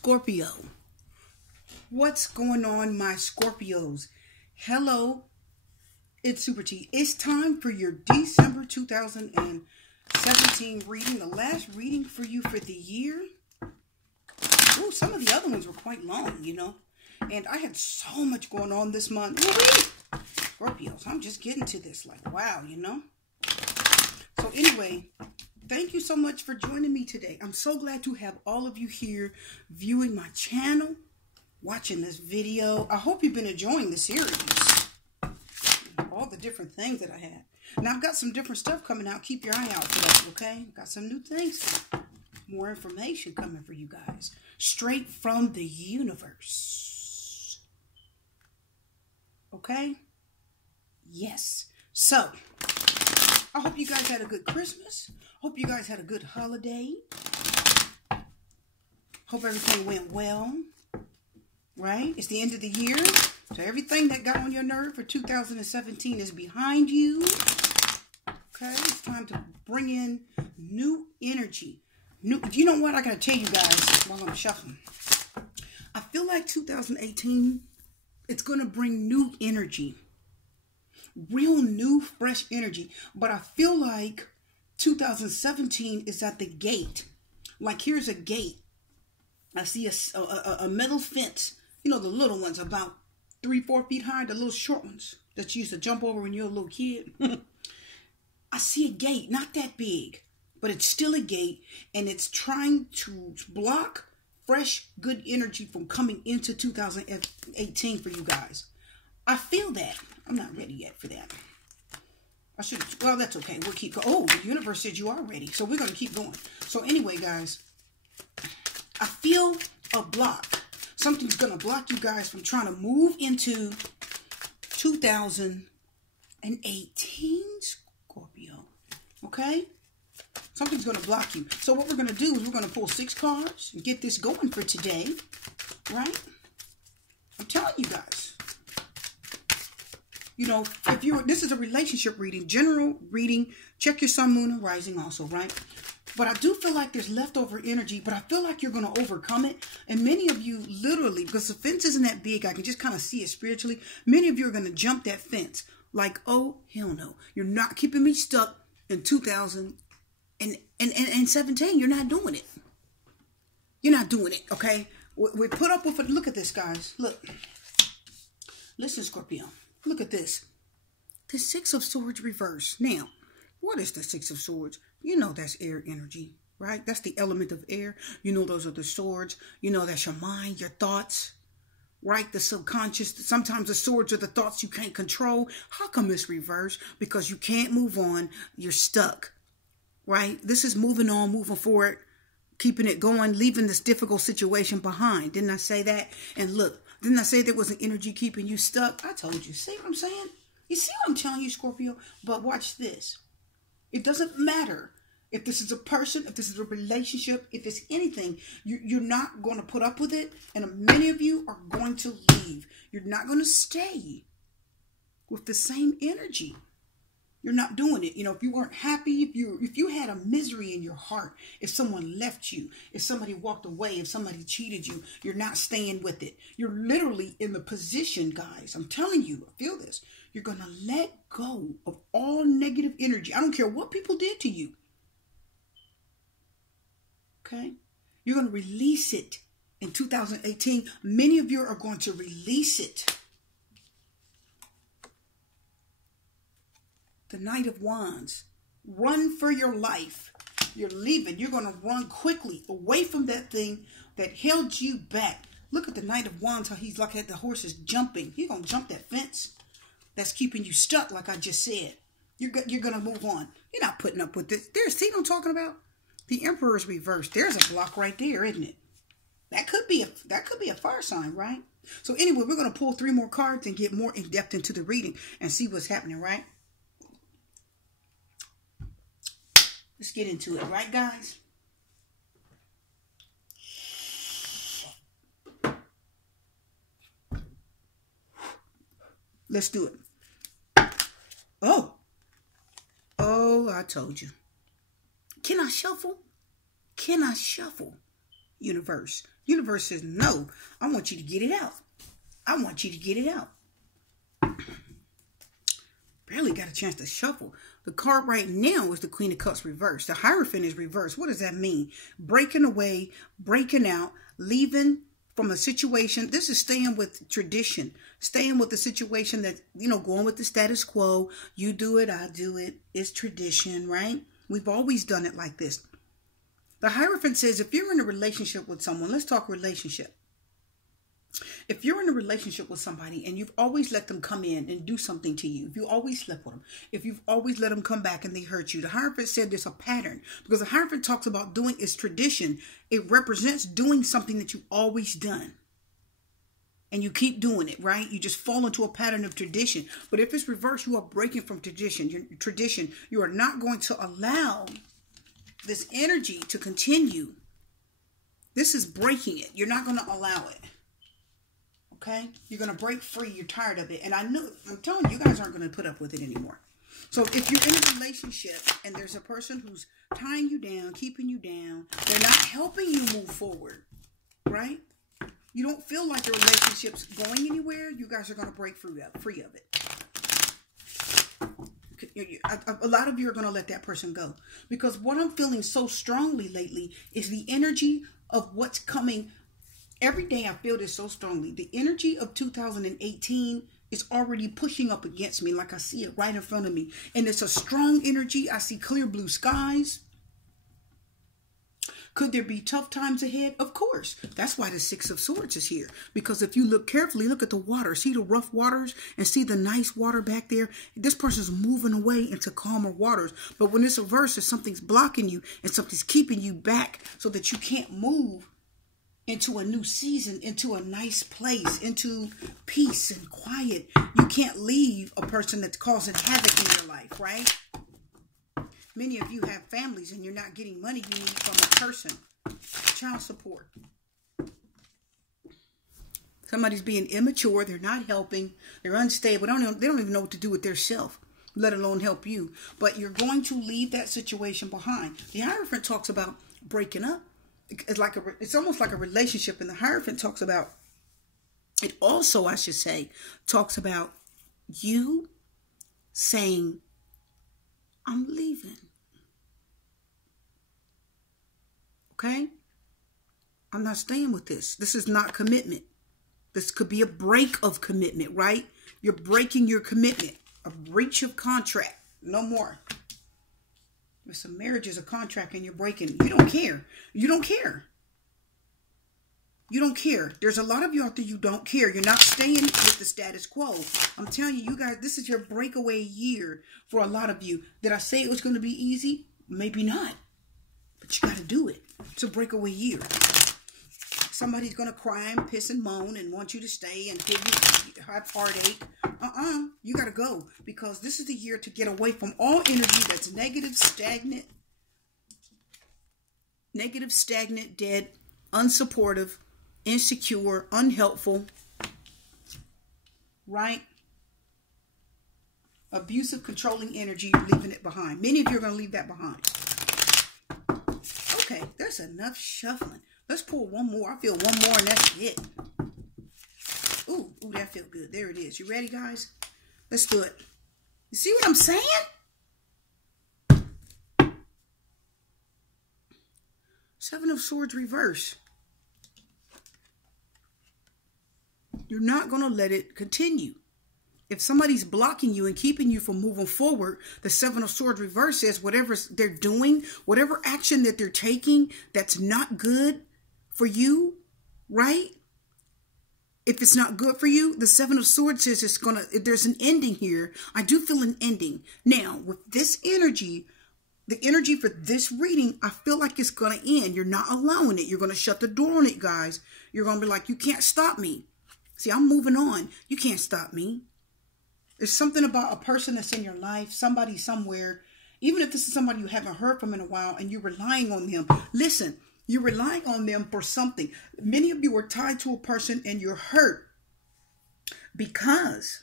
Scorpio. What's going on, my Scorpios? Hello, it's Super T. It's time for your December 2017 reading, the last reading for you for the year. Oh, some of the other ones were quite long, you know. And I had so much going on this month. Scorpios, I'm just getting to this like, wow, you know. So anyway, thank you so much for joining me today. I'm so glad to have all of you here viewing my channel, watching this video. I hope you've been enjoying the series. All the different things that I had. Now I've got some different stuff coming out. Keep your eye out for that, okay? Got some new things. More information coming for you guys. Straight from the universe. Okay? Yes. So, I hope you guys had a good Christmas. Hope you guys had a good holiday. Hope everything went well. Right? It's the end of the year. So everything that got on your nerve for 2017 is behind you. Okay? It's time to bring in new energy. You know what? I got to tell you guys while I'm shuffling. I feel like 2018, it's going to bring new energy. Real new, fresh energy. But I feel like 2017 is at the gate. Like here's a gate. I see a metal fence. You know, the little ones about 3-4 feet high. The little short ones that you used to jump over when you were a little kid. I see a gate. Not that big. But it's still a gate. And it's trying to block fresh, good energy from coming into 2018 for you guys. I feel that. I'm not ready yet for that. I should, well, that's okay. We'll keep going. Oh, the universe said you are ready. So we're going to keep going. So anyway, guys, I feel a block. Something's going to block you guys from trying to move into 2018, Scorpio. Okay? Something's going to block you. So what we're going to do is we're going to pull 6 cards and get this going for today. Right? I'm telling you guys. You know, if you're, this is a relationship reading, general reading, check your sun, moon, and rising also, right? But I do feel like there's leftover energy, but I feel like you're going to overcome it. And many of you literally, because the fence isn't that big, I can just kind of see it spiritually. Many of you are going to jump that fence like, oh, hell no. You're not keeping me stuck in 2017. You're not doing it. You're not doing it, okay? We put up with it. Look at this, guys. Look. Listen, Scorpio. Look at this. The 6 of Swords reverse. Now, what is the 6 of Swords? You know that's air energy, right? That's the element of air. You know those are the swords. You know that's your mind, your thoughts, right? The subconscious. Sometimes the swords are the thoughts you can't control. How come it's reversed? Because you can't move on. You're stuck, right? This is moving on, moving forward, keeping it going, leaving this difficult situation behind. Didn't I say that? And look. Didn't I say there was an energy keeping you stuck? I told you. See what I'm saying? You see what I'm telling you, Scorpio? But watch this. It doesn't matter if this is a person, if this is a relationship, if it's anything. You're not going to put up with it. And many of you are going to leave. You're not going to stay with the same energy. You're not doing it. You know, if you weren't happy, if you had a misery in your heart, if someone left you, if somebody walked away, if somebody cheated you, you're not staying with it. You're literally in the position, guys. I'm telling you, I feel this. You're going to let go of all negative energy. I don't care what people did to you. Okay? You're going to release it in 2018. Many of you are going to release it. The Knight of Wands. Run for your life. You're leaving. You're going to run quickly away from that thing that held you back. Look at the Knight of Wands, how he's like at the horses jumping. He's going to jump that fence that's keeping you stuck, like I just said. You're going to move on. You're not putting up with this. See what I'm talking about? The Emperor's reversed. There's a block right there, isn't it? That could be a fire sign, right? So anyway, we're going to pull 3 more cards and get more in depth into the reading and see what's happening, right? Let's get into it, right, guys? Let's do it. Oh, I told you. Can I shuffle? Can I shuffle? universe. Universe says, no, I want you to get it out. I want you to get it out. Barely got a chance to shuffle. The card right now is the Queen of Cups reversed. The Hierophant is reversed. What does that mean? Breaking away, breaking out, leaving from a situation. This is staying with tradition. Staying with the situation that, going with the status quo. You do it, I do it. It's tradition, right? We've always done it like this. The Hierophant says, if you're in a relationship with someone, let's talk relationship. If you're in a relationship with somebody and you've always let them come in and do something to you, if you always slept with them, if you've always let them come back and they hurt you, the Hierophant said there's a pattern, because the Hierophant talks about doing is tradition. It represents doing something that you've always done. And you keep doing it, right? You just fall into a pattern of tradition. But if it's reversed, you are breaking from tradition. You are not going to allow this energy to continue. This is breaking it. You're not going to allow it. Okay? You're going to break free. You're tired of it. And I'm telling you, you guys aren't going to put up with it anymore. So if you're in a relationship and there's a person who's tying you down, keeping you down, they're not helping you move forward, right? You don't feel like the relationship's going anywhere, you guys are going to break free of it. A lot of you are going to let that person go. Because what I'm feeling so strongly lately is the energy of what's coming. Every day I feel this so strongly. The energy of 2018 is already pushing up against me, like I see it right in front of me. And it's a strong energy. I see clear blue skies. Could there be tough times ahead? Of course. That's why the Six of Swords is here. Because if you look carefully, look at the water. See the rough waters and see the nice water back there? This person's moving away into calmer waters. But when it's reversed, something's blocking you and something's keeping you back so that you can't move into a new season, into a nice place, into peace and quiet. You can't leave a person that's causing havoc in your life, right? Many of you have families and you're not getting money you need from a person. Child support. Somebody's being immature. They're not helping. They're unstable. They don't even know what to do with their self, let alone help you. But you're going to leave that situation behind. The Hierophant talks about breaking up. It's almost like a relationship. And the Hierophant talks about, it also, I should say, talks about you saying, I'm leaving. Okay? I'm not staying with this. This is not commitment. This could be a break of commitment, right? You're breaking your commitment. A breach of contract. No more. If a marriage is a contract and you're breaking, you don't care. You don't care. You don't care. There's a lot of you out there you don't care. You're not staying with the status quo. I'm telling you, you guys, this is your breakaway year for a lot of you. Did I say it was going to be easy? Maybe not. But you got to do it. It's a breakaway year. Somebody's going to cry and piss and moan and want you to stay and give you heartache. You got to go, because this is the year to get away from all energy that's negative, stagnant, dead, unsupportive, insecure, unhelpful, right? Abusive, controlling energy, you're leaving it behind. Many of you are going to leave that behind. Okay, there's enough shuffling. Let's pull one more. I feel one more and that's it. Ooh, that feels good. There it is. You ready, guys? Let's do it. You see what I'm saying? Seven of Swords reverse. You're not going to let it continue. If somebody's blocking you and keeping you from moving forward, the Seven of Swords reverse says whatever they're doing, whatever action that they're taking that's not good for you, right? If it's not good for you, the Seven of Swords says there's an ending here. I do feel an ending. Now, with this energy, the energy for this reading, I feel like it's going to end. You're not allowing it. You're going to shut the door on it, guys. You're going to be like, you can't stop me. See, I'm moving on. You can't stop me. There's something about a person that's in your life, somebody somewhere, even if this is somebody you haven't heard from in a while and you're relying on them. Listen, you're relying on them for something. Many of you are tied to a person and you're hurt because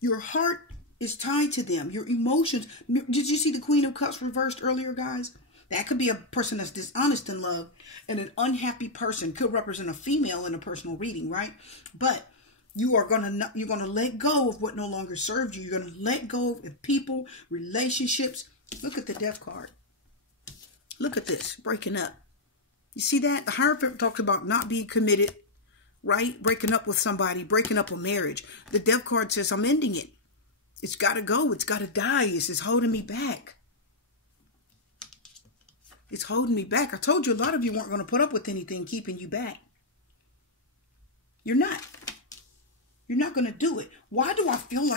your heart is tied to them. Your emotions. Did you see the Queen of Cups reversed earlier, guys? That could be a person that's dishonest in love, and an unhappy person could represent a female in a personal reading, right? But you're gonna let go of what no longer serves you. You're gonna let go of people, relationships. Look at the Death card. Look at this, breaking up. You see that? The Hierophant talks about not being committed, right? Breaking up with somebody, breaking up a marriage. The Death card says, I'm ending it. It's got to go. It's got to die. It's holding me back. It's holding me back. I told you a lot of you weren't going to put up with anything keeping you back. You're not. You're not going to do it. Why do I feel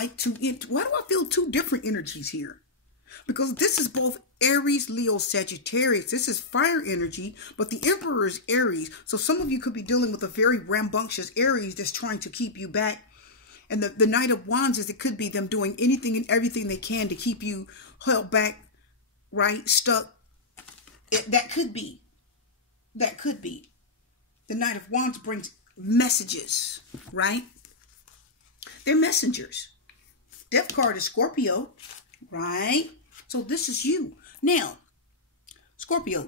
two different energies here? Because this is both Aries, Leo, Sagittarius. This is fire energy, but the Emperor is Aries. So some of you could be dealing with a very rambunctious Aries that's trying to keep you back. And the Knight of Wands is, it could be them doing anything and everything they can to keep you held back, right? Stuck. That could be. That could be. The Knight of Wands brings messages, right? They're messengers. Death card is Scorpio, right? So this is you. Now, Scorpio,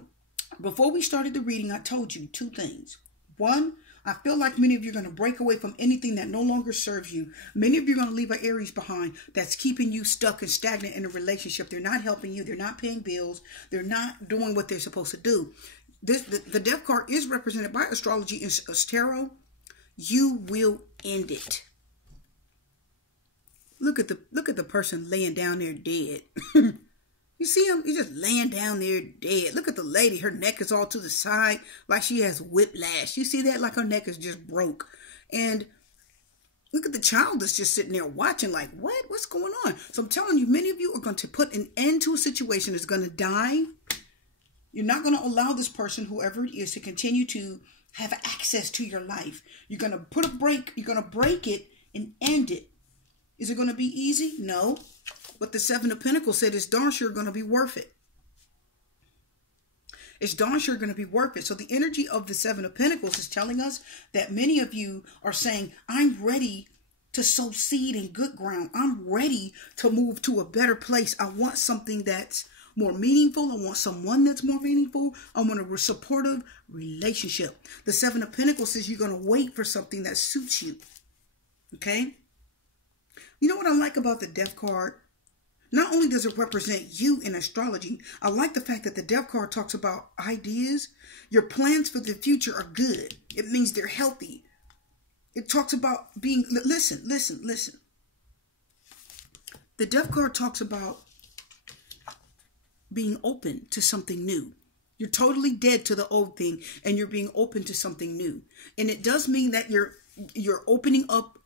before we started the reading, I told you two things. One, I feel like many of you are going to break away from anything that no longer serves you. Many of you are going to leave an Aries behind that's keeping you stuck and stagnant in a relationship. They're not helping you. They're not paying bills. They're not doing what they're supposed to do. The Death card is represented by astrology and tarot. You will end it. Look at the person laying down there dead. You see him? He's just laying down there dead. Look at the lady. Her neck is all to the side like she has whiplash. You see that? Like her neck is just broke. And look at the child that's just sitting there watching like, what? What's going on? So I'm telling you, many of you are going to put an end to a situation that's going to die. You're not going to allow this person, whoever it is, to continue to have access to your life. You're going to put a break. You're going to break it and end it. Is it going to be easy? No. But the Seven of Pentacles said it's darn sure going to be worth it. It's darn sure going to be worth it. So the energy of the Seven of Pentacles is telling us that many of you are saying, I'm ready to sow seed in good ground. I'm ready to move to a better place. I want something that's more meaningful. I want someone that's more meaningful. I want a supportive relationship. The Seven of Pentacles says you're going to wait for something that suits you. Okay? You know what I like about the Death card? Not only does it represent you in astrology, I like the fact that the Death card talks about ideas. Your plans for the future are good. It means they're healthy. It talks about being, listen. The Death card talks about being open to something new. You're totally dead to the old thing and you're being open to something new. And it does mean that you're opening up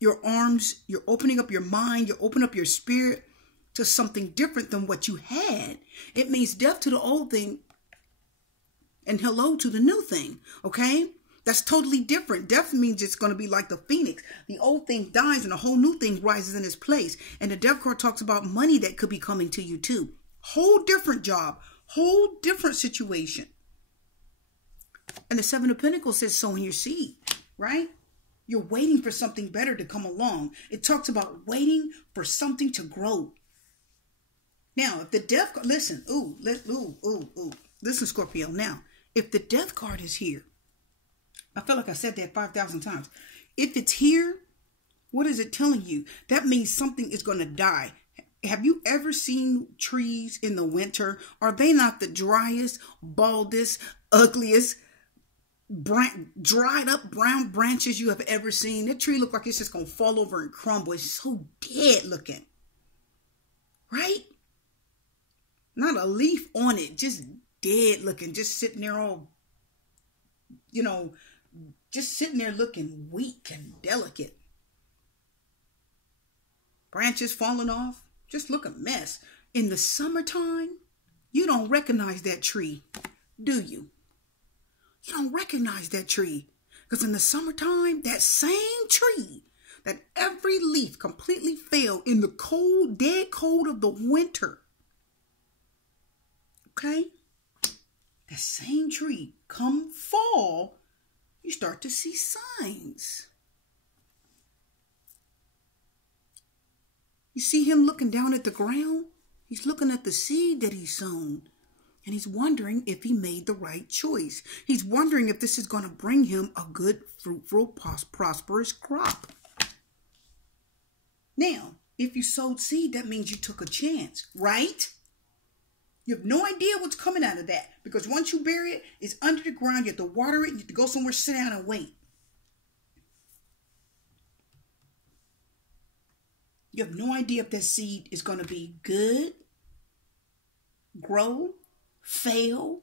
your arms, you're opening up your mind, you're opening up your spirit to something different than what you had. It means death to the old thing and hello to the new thing, okay? That's totally different. Death means it's going to be like the phoenix. The old thing dies and a whole new thing rises in its place. And the Death card talks about money that could be coming to you too. Whole different job, whole different situation. And the Seven of Pentacles says sowing your seed, right? You're waiting for something better to come along. It talks about waiting for something to grow. Now, if the Death card, listen, listen, Scorpio. Now, if the Death card is here, I feel like I said that 5,000 times. If it's here, what is it telling you? That means something is going to die. Have you ever seen trees in the winter? Are they not the driest, baldest, ugliest, dried up brown branches you have ever seen? That tree looks like it's just going to fall over and crumble. It's so dead looking. Right? Not a leaf on it. Just dead looking. Just sitting there all, just sitting there looking weak and delicate. Branches falling off. Just look a mess. In the summertime, you don't recognize that tree, do you? You don't recognize that tree. Because in the summertime, that same tree, that every leaf completely fell in the cold, dead cold of the winter. Okay? That same tree, come fall, you start to see signs. You see him looking down at the ground? He's looking at the seed that he's sown. And he's wondering if he made the right choice. He's wondering if this is going to bring him a good, fruitful, prosperous crop. Now, if you sowed seed, that means you took a chance, right? You have no idea what's coming out of that. Because once you bury it, it's under the ground. You have to water it. You have to go somewhere, sit down and wait. You have no idea if that seed is going to be good, grow, fail,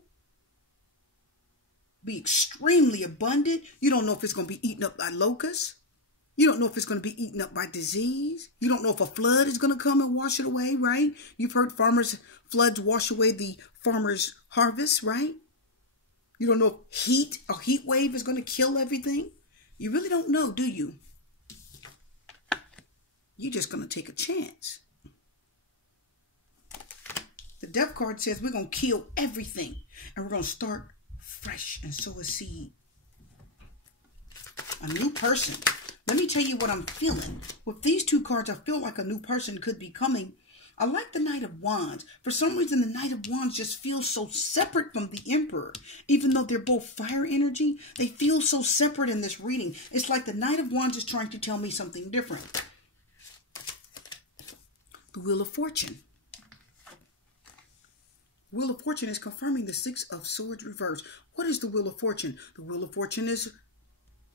be extremely abundant. You don't know if it's going to be eaten up by locusts. You don't know if it's going to be eaten up by disease. You don't know if a flood is going to come and wash it away, right? You've heard floods wash away the farmer's harvest, right? You don't know if a heat wave is going to kill everything. You really don't know, do you? You're just going to take a chance. The death card says we're going to kill everything and we're going to start fresh and sow a seed. A new person. Let me tell you what I'm feeling. With these two cards, I feel like a new person could be coming. I like the Knight of Wands. For some reason, the Knight of Wands just feels so separate from the Emperor. Even though they're both fire energy, they feel so separate in this reading. It's like the Knight of Wands is trying to tell me something different. The Wheel of Fortune. Wheel of Fortune is confirming the Six of Swords reverse. What is the Wheel of Fortune? The Wheel of Fortune is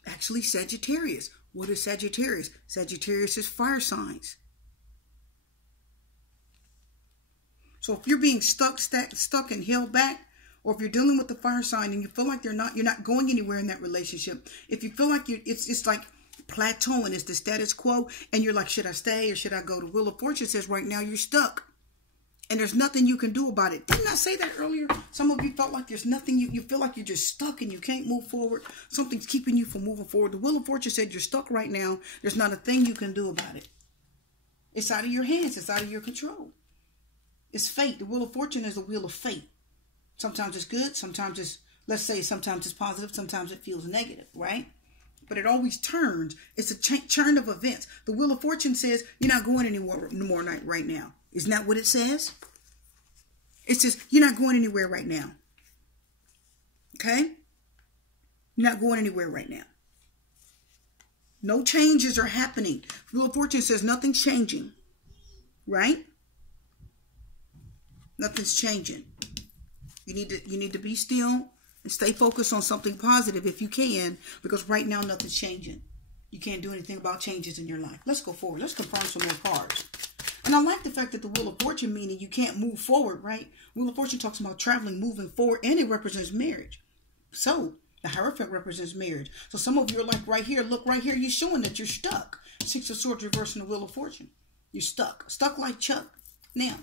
actually Sagittarius. What is Sagittarius? Sagittarius is fire signs. So if you're being stuck and held back, or if you're dealing with the fire sign and you feel like you're not going anywhere in that relationship, if you feel like it's like plateauing, it's the status quo, and you're like, should I stay or should I go? The Wheel of Fortune says right now you're stuck. And there's nothing you can do about it. Didn't I say that earlier? Some of you felt like there's nothing. You feel like you're just stuck and you can't move forward. Something's keeping you from moving forward. The Wheel of Fortune said you're stuck right now. There's not a thing you can do about it. It's out of your hands. It's out of your control. It's fate. The Wheel of Fortune is the wheel of fate. Sometimes it's good. Sometimes it's, let's say, sometimes it's positive. Sometimes it feels negative, right? But it always turns. It's a churn of events. The Wheel of Fortune says you're not going anywhere right now. Isn't that what it says? It says you're not going anywhere right now. Okay? You're not going anywhere right now. No changes are happening. The Wheel of Fortune says nothing's changing. Right? Nothing's changing. You need to be still and stay focused on something positive if you can, because right now nothing's changing. You can't do anything about changes in your life. Let's go forward. Let's confirm some more cards. And I like the fact that the Wheel of Fortune, meaning you can't move forward, right? Wheel of Fortune talks about traveling, moving forward, and it represents marriage. So the Hierophant represents marriage. So some of you are like right here, look right here, you're showing that you're stuck. Six of Swords reversing the Wheel of Fortune. You're stuck. Stuck like Chuck. Now,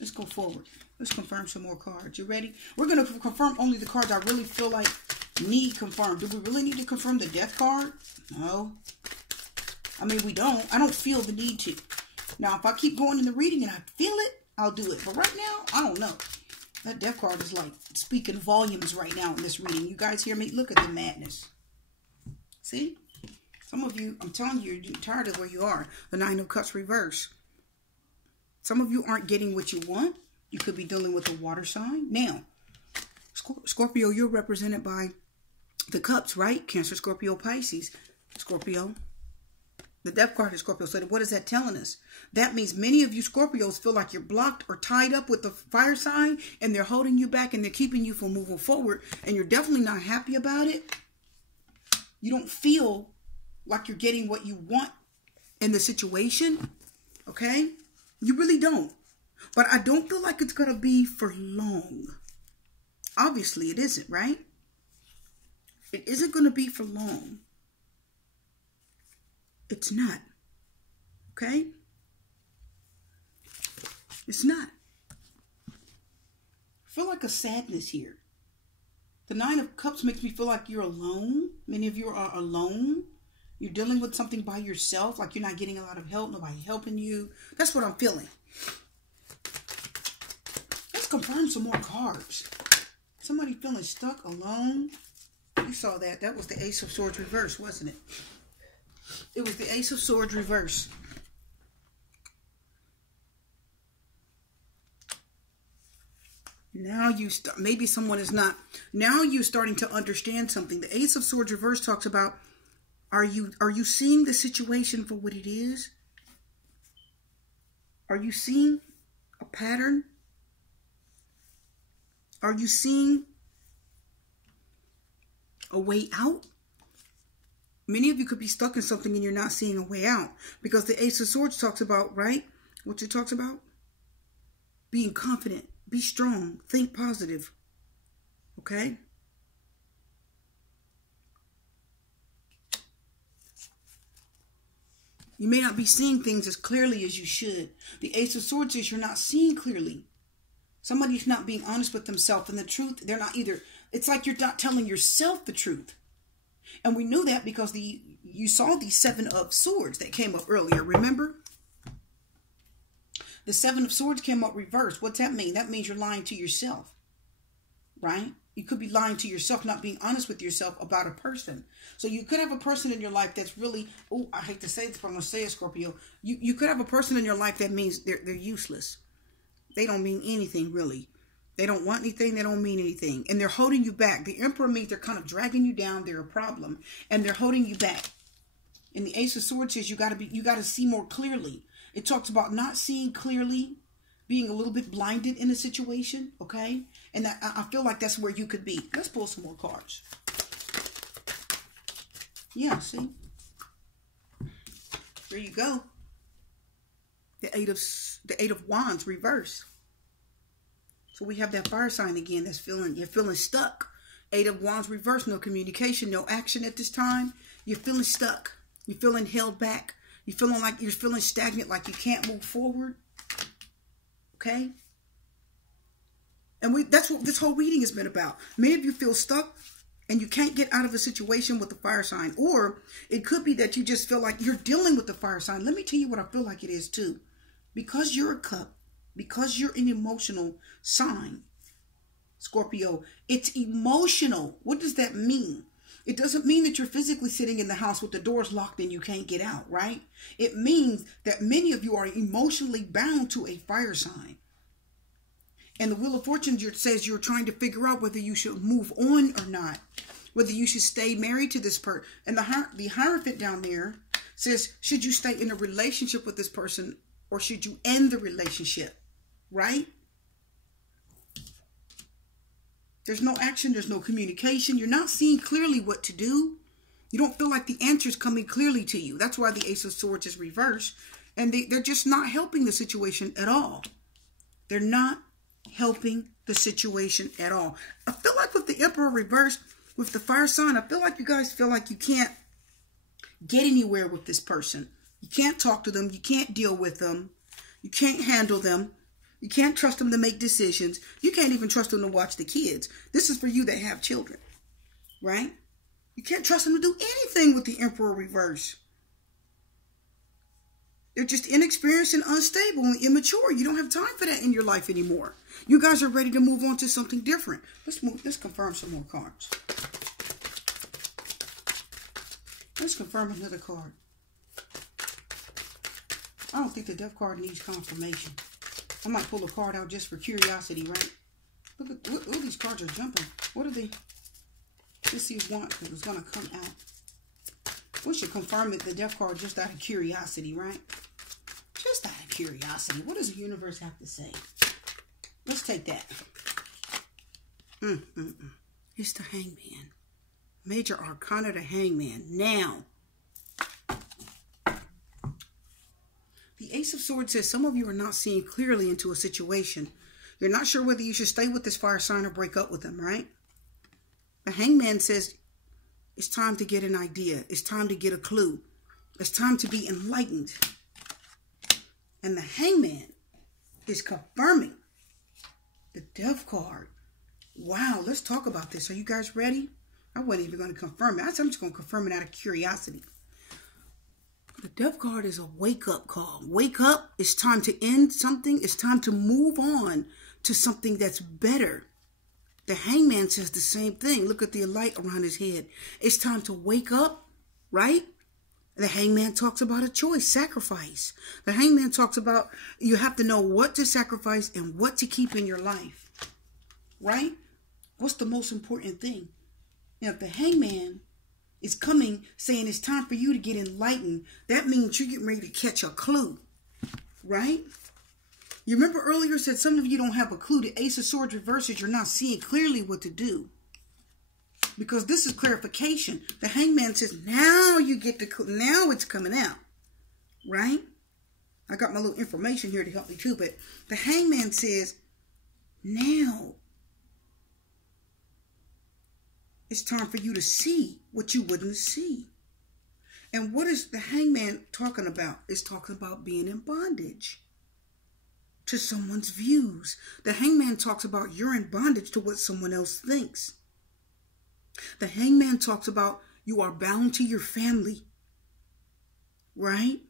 let's go forward. Let's confirm some more cards. You ready? We're going to confirm only the cards I really feel like need confirmed. Do we really need to confirm the Death card? No. I mean, we don't. I don't feel the need to. Now, if I keep going in the reading and I feel it, I'll do it. But right now, I don't know. That Death card is like speaking volumes right now in this reading. You guys hear me? Look at the madness. See? Some of you, I'm telling you, you're tired of where you are. The Nine of Cups reverse. Some of you aren't getting what you want. You could be dealing with a water sign. Now, Scorpio, you're represented by the cups, right? Cancer, Scorpio, Pisces. Scorpio. The Death card is Scorpio. So what is that telling us? That means many of you Scorpios feel like you're blocked or tied up with the fire sign, and they're holding you back and they're keeping you from moving forward, and you're definitely not happy about it. You don't feel like you're getting what you want in the situation. Okay? You really don't. But I don't feel like it's going to be for long. Obviously, it isn't, right? It isn't going to be for long. It's not. Okay? It's not. I feel like a sadness here. The Nine of Cups makes me feel like you're alone. Many of you are alone. You're dealing with something by yourself, like you're not getting a lot of help, nobody helping you. That's what I'm feeling. Let's confirm some more cards. Somebody feeling stuck, alone. You saw that. That was the Ace of Swords reverse, wasn't it? It was the Ace of Swords reverse. Now maybe someone is not. Now you're starting to understand something. The Ace of Swords reverse talks about, are you seeing the situation for what it is? Are you seeing a pattern? Are you seeing a way out? Many of you could be stuck in something and you're not seeing a way out, because the Ace of Swords talks about, right? What it talks about? Being confident, be strong, think positive. Okay? You may not be seeing things as clearly as you should. The Ace of Swords says you're not seeing clearly. Somebody's not being honest with themselves, and the truth, they're not either. It's like you're not telling yourself the truth. And we knew that because you saw the Seven of Swords that came up earlier, remember? The Seven of Swords came up reversed. What's that mean? That means you're lying to yourself, right? You could be lying to yourself, not being honest with yourself about a person. So you could have a person in your life that's really, oh, I hate to say this, but I'm going to say it, Scorpio. You could have a person in your life that means they're useless. They don't mean anything, really. They don't want anything. They don't mean anything. And they're holding you back. The Emperor means they're kind of dragging you down. They're a problem. And they're holding you back. And the Ace of Swords says you got to see more clearly. It talks about not seeing clearly, being a little bit blinded in a situation, okay? And I feel like that's where you could be. Let's pull some more cards. Yeah, see? There you go. The Eight of Wands reverse. So we have that fire sign again that's you're feeling stuck. Eight of Wands reverse, no communication, no action at this time. You're feeling stuck. You're feeling held back. You're feeling stagnant, like you can't move forward. Okay? And that's what this whole reading has been about. Many of you feel stuck and you can't get out of a situation with the fire sign. Or it could be that you just feel like you're dealing with the fire sign. Let me tell you what I feel like it is too. Because you're a cup, because you're an emotional sign, Scorpio, it's emotional. What does that mean? It doesn't mean that you're physically sitting in the house with the doors locked and you can't get out, right? It means that many of you are emotionally bound to a fire sign. And the Wheel of Fortune says you're trying to figure out whether you should move on or not, whether you should stay married to this person. And the Hierophant down there says, should you stay in a relationship with this person or should you end the relationship, right? There's no action. There's no communication. You're not seeing clearly what to do. You don't feel like the answer's coming clearly to you. That's why the Ace of Swords is reversed. And they're just not helping the situation at all. They're not helping the situation at all. I feel like with the Emperor reversed, with the fire sign, I feel like you guys feel like you can't get anywhere with this person. You can't talk to them. You can't deal with them. You can't handle them. You can't trust them to make decisions. You can't even trust them to watch the kids. This is for you that have children, right? You can't trust them to do anything with the Emperor reverse. They're just inexperienced and unstable and immature. You don't have time for that in your life anymore. You guys are ready to move on to something different. Let's confirm some more cards. Let's confirm another card. I don't think the Death card needs confirmation. I might pull a card out just for curiosity, right? Look at all these cards are jumping. What are they? Let's see if one is going to come out. We should confirm it, the Death card, just out of curiosity, right? Just out of curiosity. What does the universe have to say? Let's take that. It's the Hangman. Major Arcana, the Hangman. Now, the Ace of Swords says some of you are not seeing clearly into a situation. You're not sure whether you should stay with this fire sign or break up with them, right? The Hangman says it's time to get an idea. It's time to get a clue. It's time to be enlightened. And the Hangman is confirming the Death card. Wow, let's talk about this. Are you guys ready? I wasn't even going to confirm it. I'm just going to confirm it out of curiosity. The Death card is a wake-up call. Wake up. It's time to end something. It's time to move on to something that's better. The Hangman says the same thing. Look at the light around his head. It's time to wake up, right? The Hangman talks about a choice, sacrifice. The Hangman talks about you have to know what to sacrifice and what to keep in your life. right? What's the most important thing? Now, if the hangman is coming saying it's time for you to get enlightened, that means you're getting ready to catch a clue, right? You remember earlier said some of you don't have a clue. The Ace of Swords reverses, you're not seeing clearly what to do. Because this is clarification. The hangman says, now you get the clue. Now it's coming out, right? I got my little information here to help me too. But the hangman says, now it's time for you to see what you wouldn't see. And what is the hangman talking about? It's talking about being in bondage to someone's views. The hangman talks about you're in bondage to what someone else thinks. The hangman talks about you are bound to your family, right?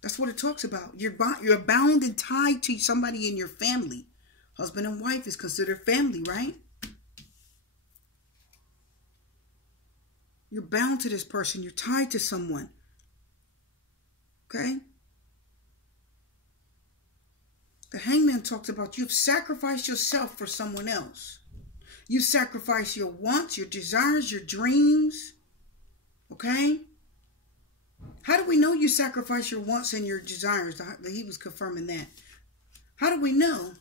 That's what it talks about. You're bound and tied to somebody in your family. Husband and wife is considered family, right? You're bound to this person. You're tied to someone. Okay? The hangman talks about you've sacrificed yourself for someone else. You sacrifice your wants, your desires, your dreams. Okay? How do we know you sacrifice your wants and your desires? He was confirming that. How do we know?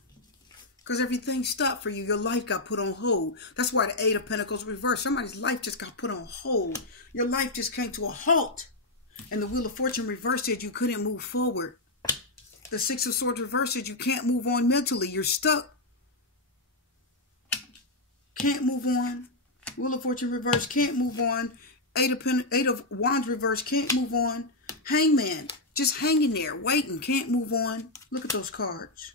Because everything stopped for you. Your life got put on hold. That's why the Eight of Pentacles reversed. Somebody's life just got put on hold. Your life just came to a halt. And the Wheel of Fortune reversed said you couldn't move forward. The Six of Swords reversed said you can't move on mentally. You're stuck. Can't move on. Wheel of Fortune reverse, can't move on. Eight of Wands reverse, can't move on. Hangman, just hanging there, waiting, can't move on. Look at those cards.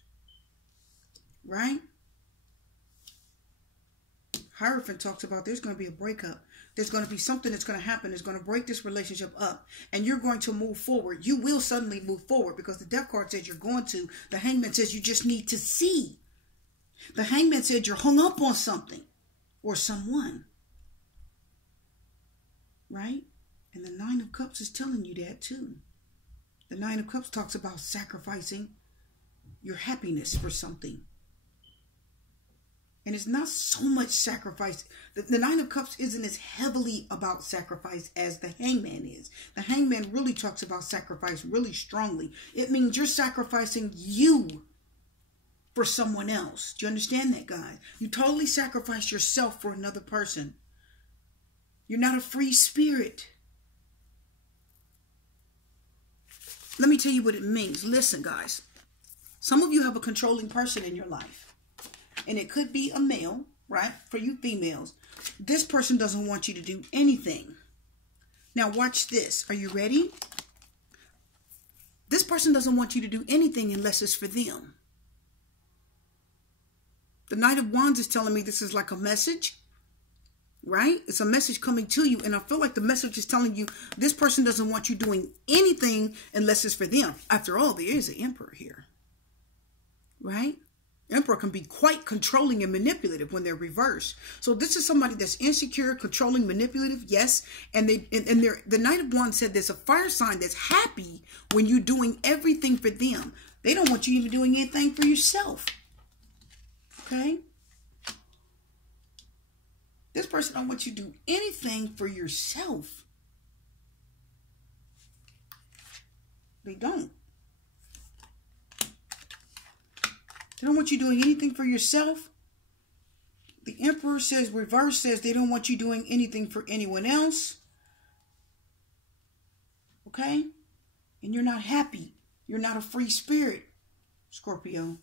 Right? Hierophant talks about there's going to be a breakup. There's going to be something that's going to happen that's going to break this relationship up. And you're going to move forward. You will suddenly move forward because the Death card says you're going to. The Hangman says you just need to see. The Hangman said you're hung up on something. Or someone. Right? And the Nine of Cups is telling you that too. The Nine of Cups talks about sacrificing your happiness for something. And it's not so much sacrifice. The Nine of Cups isn't as heavily about sacrifice as the Hangman is. The Hangman really talks about sacrifice really strongly. It means you're sacrificing you for someone else. Do you understand that, guys? You totally sacrifice yourself for another person. You're not a free spirit. Let me tell you what it means. Listen, guys. Some of you have a controlling person in your life. And it could be a male, right? For you females. This person doesn't want you to do anything. Now watch this. Are you ready? This person doesn't want you to do anything unless it's for them. The Knight of Wands is telling me this is like a message, right? It's a message coming to you. And I feel like the message is telling you this person doesn't want you doing anything unless it's for them. After all, there is an Emperor here, right? Emperor can be quite controlling and manipulative when they're reversed. So this is somebody that's insecure, controlling, manipulative, yes. And the Knight of Wands said there's a fire sign that's happy when you're doing everything for them. They don't want you even doing anything for yourself. Okay? This person don't want you to do anything for yourself. They don't. They don't want you doing anything for yourself. The Emperor says, reverse says they don't want you doing anything for anyone else. Okay? And you're not happy. You're not a free spirit, Scorpio.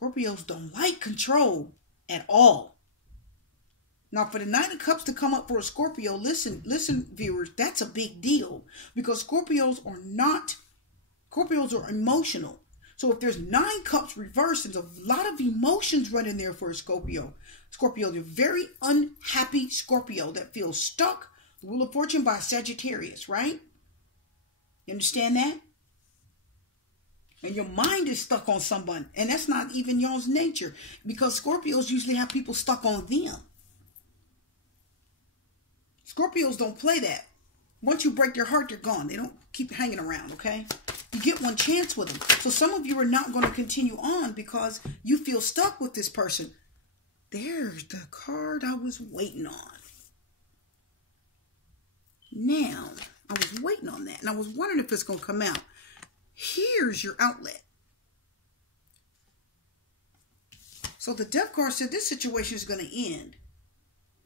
Scorpios don't like control at all. Now, for the Nine of Cups to come up for a Scorpio, listen, viewers, that's a big deal. Because Scorpios are emotional. So if there's 9 cups reversed, there's a lot of emotions running there for a Scorpio. Scorpio, you're very unhappy Scorpio that feels stuck. The Wheel of Fortune by Sagittarius, right? You understand that? And your mind is stuck on someone. And that's not even y'all's nature. Because Scorpios usually have people stuck on them. Scorpios don't play that. Once you break their heart, they're gone. They don't keep hanging around, okay? You get one chance with them. So some of you are not going to continue on because you feel stuck with this person. There's the card I was waiting on. Now, I was waiting on that, and I was wondering if it's going to come out. Here's your outlet. So the Death card said this situation is going to end.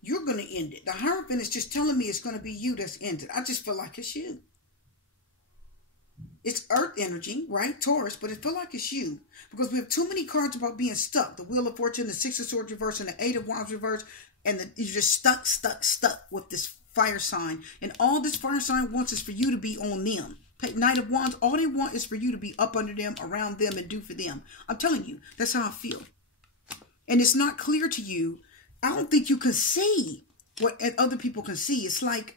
You're going to end it. The Hierophant is just telling me it's going to be you that's ended. I just feel like it's you. It's earth energy, right? Taurus, but it feels like it's you. Because we have too many cards about being stuck. The Wheel of Fortune, the Six of Swords reverse, and the Eight of Wands reverse. And you're just stuck with this fire sign. And all this fire sign wants is for you to be on them. Knight of Wands, all they want is for you to be up under them, around them, and do for them. I'm telling you, that's how I feel. And it's not clear to you. I don't think you can see what other people can see. It's like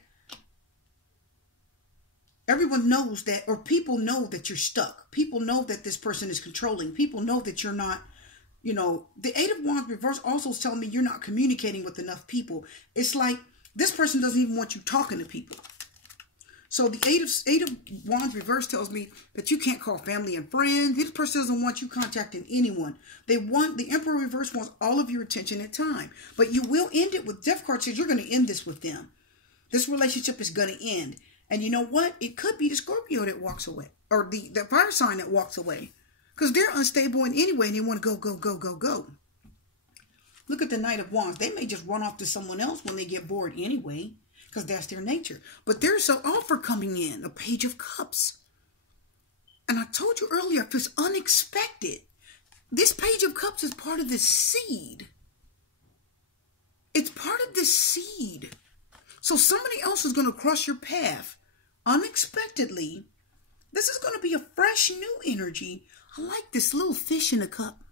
everyone knows that, or people know that you're stuck. People know that this person is controlling. People know that you're not, you know, the Eight of Wands reverse also is telling me you're not communicating with enough people. It's like this person doesn't even want you talking to people. So the Eight of Wands reverse tells me that you can't call family and friends. This person doesn't want you contacting anyone. The Emperor reverse wants all of your attention and time. But you will end it with Death card says you're going to end this with them. This relationship is going to end. And you know what? It could be the Scorpio that walks away. Or the fire sign that walks away. Because they're unstable in any way and they want to go. Look at the Knight of Wands. They may just run off to someone else when they get bored anyway. Because that's their nature. But there's an offer coming in. A Page of Cups. And I told you earlier, if it's unexpected, this Page of Cups is part of this seed. It's part of this seed. So somebody else is going to cross your path unexpectedly. This is going to be a fresh new energy. I like this little fish in a cup.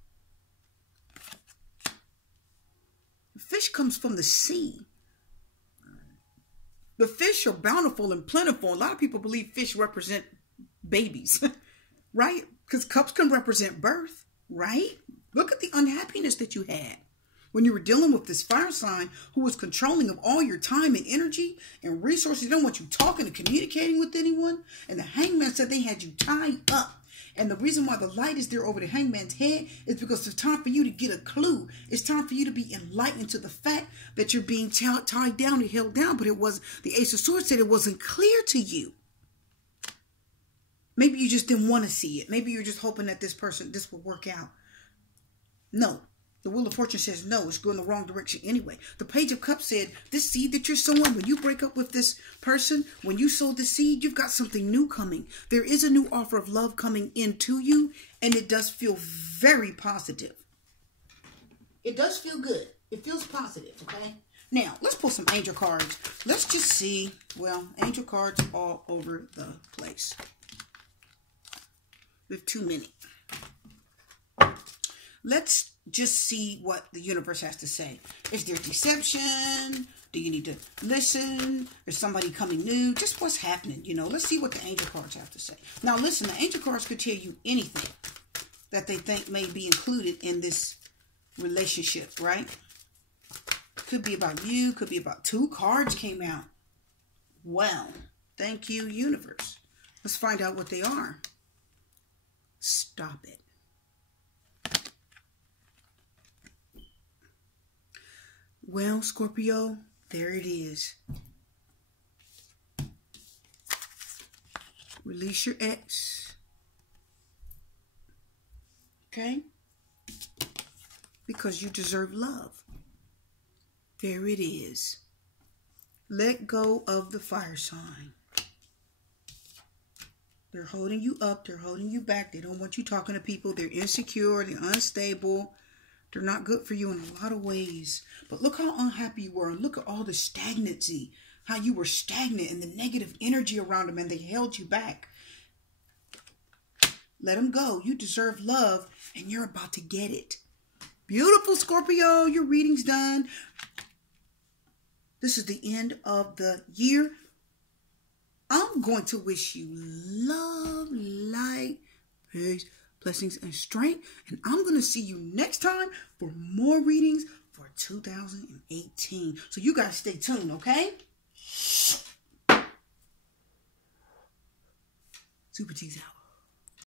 The fish comes from the sea. The fish are bountiful and plentiful. A lot of people believe fish represent babies, right? Because cups can represent birth, right? Look at the unhappiness that you had when you were dealing with this fire sign who was controlling of all your time and energy and resources. They don't want you talking and communicating with anyone. And the Hangman said they had you tied up. And the reason why the light is there over the Hangman's head is because it's time for you to get a clue. It's time for you to be enlightened to the fact that you're being tied down and held down. But it was, the Ace of Swords said it wasn't clear to you. Maybe you just didn't want to see it. Maybe you're just hoping that this will work out. No. The Wheel of Fortune says no, it's going the wrong direction anyway. The Page of Cups said this seed that you're sowing, when you break up with this person, when you sow the seed, you've got something new coming. There is a new offer of love coming into you, and it does feel very positive. It does feel good. It feels positive, okay? Now, let's pull some angel cards. Let's just see. Well, angel cards all over the place. We have too many. Let's just see what the universe has to say. Is there deception? Do you need to listen? Is somebody coming new? Just what's happening, you know. Let's see what the angel cards have to say. Now, listen, the angel cards could tell you anything that they think may be included in this relationship, right? Could be about you. Could be about two cards came out. Well, thank you, universe. Let's find out what they are. Stop it. Well, Scorpio, there it is. Release your ex. Okay? Because you deserve love. There it is. Let go of the fire sign. They're holding you up. They're holding you back. They don't want you talking to people. They're insecure. They're unstable. They're not good for you in a lot of ways. But look how unhappy you were. And look at all the stagnancy. How you were stagnant and the negative energy around them. And they held you back. Let them go. You deserve love. And you're about to get it. Beautiful, Scorpio. Your reading's done. This is the end of the year. I'm going to wish you love, light, peace, blessings, and strength. And I'm going to see you next time for more readings for 2018. So you guys stay tuned, okay? Super T's out.